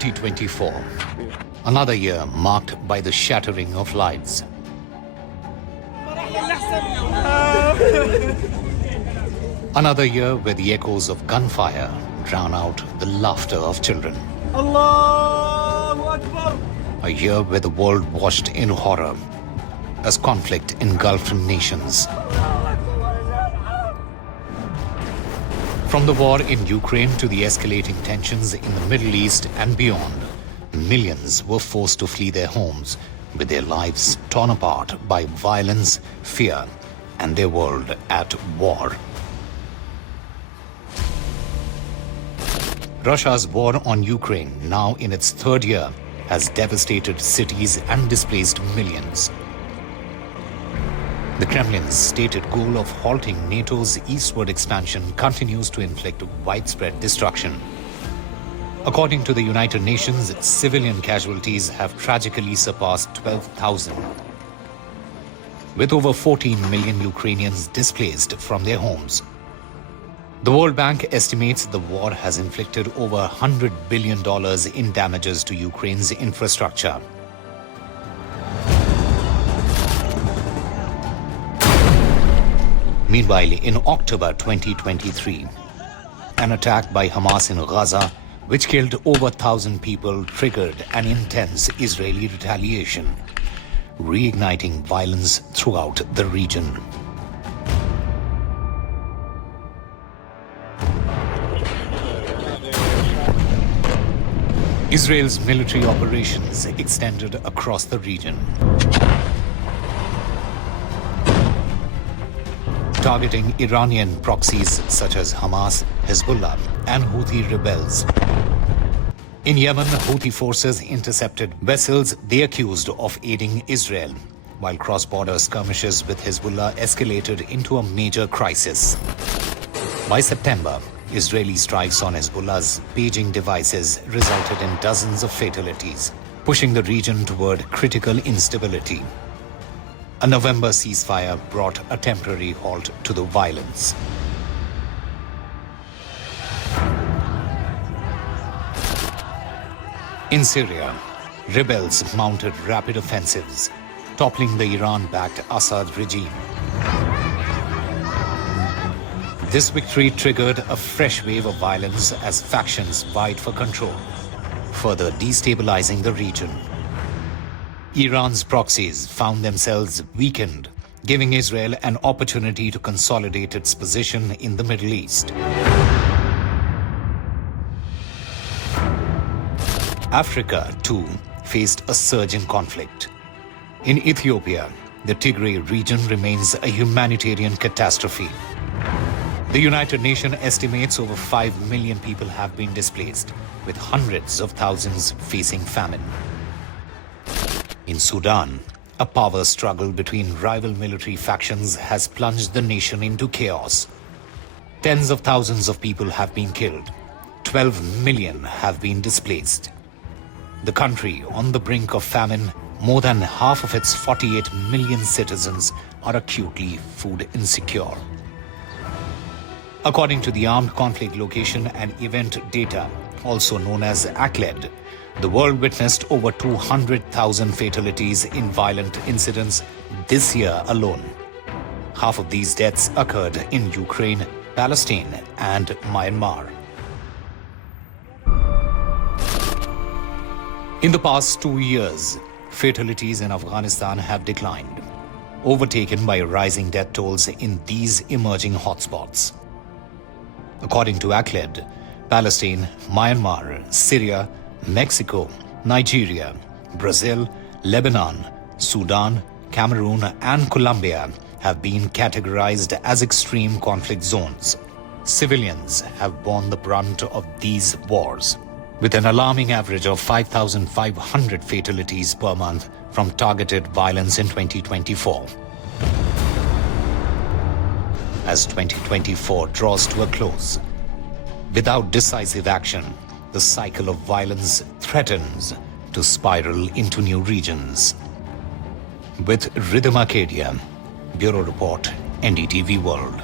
2024, another year marked by the shattering of lives. Another year where the echoes of gunfire drown out the laughter of children. A year where the world watched in horror as conflict engulfed nations. From the war in Ukraine to the escalating tensions in the Middle East and beyond, millions were forced to flee their homes with their lives torn apart by violence, fear, and their world at war. Russia's war on Ukraine, now in its third year, has devastated cities and displaced millions. The Kremlin's stated goal of halting NATO's eastward expansion continues to inflict widespread destruction. According to the United Nations, civilian casualties have tragically surpassed 12,000, with over 14 million Ukrainians displaced from their homes. The World Bank estimates the war has inflicted over $100 billion in damages to Ukraine's infrastructure. Meanwhile, in October 2023, an attack by Hamas in Gaza, which killed over 1,000 people, triggered an intense Israeli retaliation, reigniting violence throughout the region. Israel's military operations extended across the region, targeting Iranian proxies such as Hamas, Hezbollah, and Houthi rebels. In Yemen, Houthi forces intercepted vessels they accused of aiding Israel, while cross-border skirmishes with Hezbollah escalated into a major crisis. By September, Israeli strikes on Hezbollah's paging devices resulted in dozens of fatalities, pushing the region toward critical instability. A November ceasefire brought a temporary halt to the violence. In Syria, rebels mounted rapid offensives, toppling the Iran-backed Assad regime. This victory triggered a fresh wave of violence as factions vied for control, further destabilizing the region. Iran's proxies found themselves weakened, giving Israel an opportunity to consolidate its position in the Middle East. Africa, too, faced a surge in conflict. In Ethiopia, the Tigray region remains a humanitarian catastrophe. The United Nations estimates over 5 million people have been displaced, with hundreds of thousands facing famine. In Sudan, a power struggle between rival military factions has plunged the nation into chaos. Tens of thousands of people have been killed. 12 million have been displaced. The country on the brink of famine, more than half of its 48 million citizens are acutely food insecure. According to the Armed Conflict Location and Event Data, also known as ACLED, the world witnessed over 200,000 fatalities in violent incidents this year alone. Half of these deaths occurred in Ukraine, Palestine, and Myanmar. In the past 2 years, fatalities in Afghanistan have declined, overtaken by rising death tolls in these emerging hotspots. According to ACLED, Palestine, Myanmar, Syria, Mexico, Nigeria, Brazil, Lebanon, Sudan, Cameroon, and Colombia have been categorized as extreme conflict zones. Civilians have borne the brunt of these wars, with an alarming average of 5,500 fatalities per month from targeted violence in 2024. As 2024 draws to a close, without decisive action, the cycle of violence threatens to spiral into new regions. With Riddhima Kedia, Bureau Report, NDTV World.